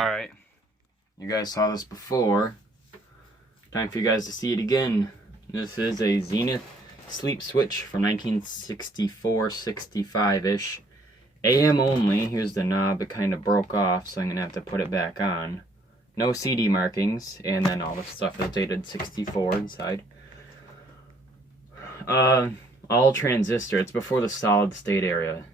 Alright, you guys saw this before. Time for you guys to see it again. This is a Zenith Sleep Switch from 1964-65-ish. AM only. Here's the knob. It kind of broke off, so I'm going to have to put it back on. No CD markings, and then all the stuff is dated 64 inside. All transistor. It's before the solid state era.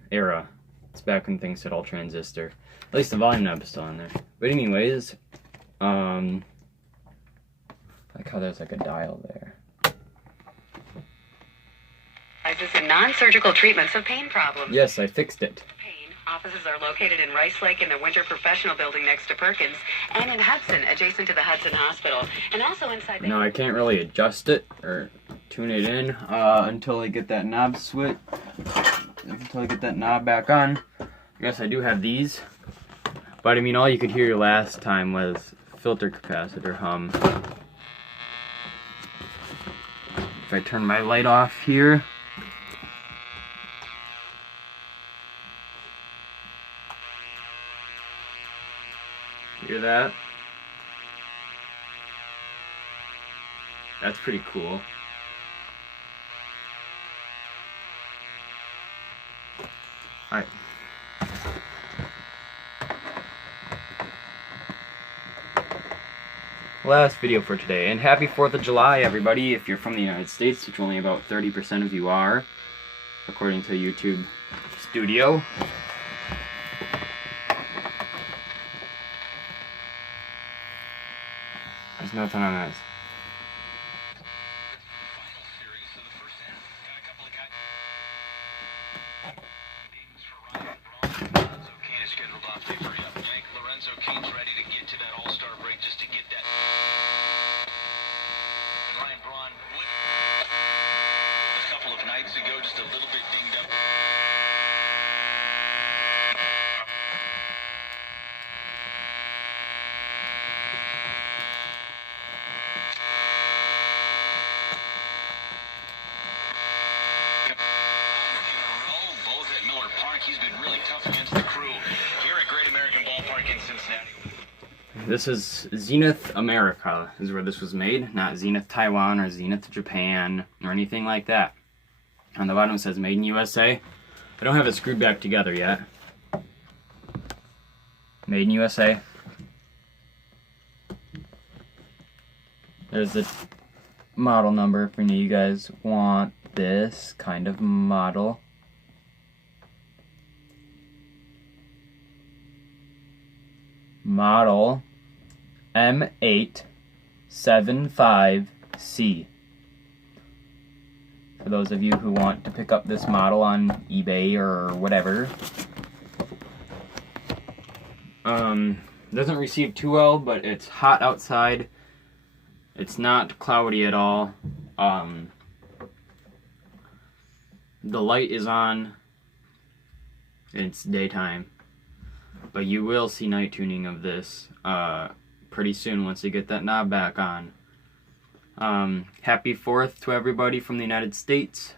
It's back when things said all transistor. At least the volume knob is still on there. But anyways, like how there's like a dial there. In non-surgical treatments of pain problems. Yes, I fixed it. Offices are located in Rice Lake in the Winter Professional Building next to Perkins, and in Hudson, adjacent to the Hudson Hospital, and also inside the... No, I can't really adjust it or tune it in until I get that knob switch. Until I get that knob back on. I guess I do have these. But I mean, all you could hear last time was filter capacitor hum. If I turn my light off here. Hear that? That's pretty cool. Alright. Last video for today. And happy 4th of July, everybody, if you're from the United States, which only about 30% of you are, according to YouTube Studio. There's nothing on this. Ago, just a little bit dinged up. Both at Miller Park. He's been really tough against the crew here at Great American Ballpark in Cincinnati. This is Zenith America, is where this was made, not Zenith Taiwan or Zenith Japan or anything like that. On the bottom it says Made in USA. I don't have it screwed back together yet. Made in USA. There's the model number if any of you guys want this kind of model. Model M875C. For those of you who want to pick up this model on eBay or whatever. Doesn't receive too well, but it's hot outside. It's not cloudy at all. The light is on. It's daytime. But you will see night tuning of this pretty soon once you get that knob back on. Happy 4th to everybody from the United States.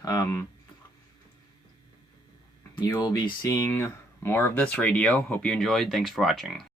You will be seeing more of this radio. Hope you enjoyed. Thanks for watching.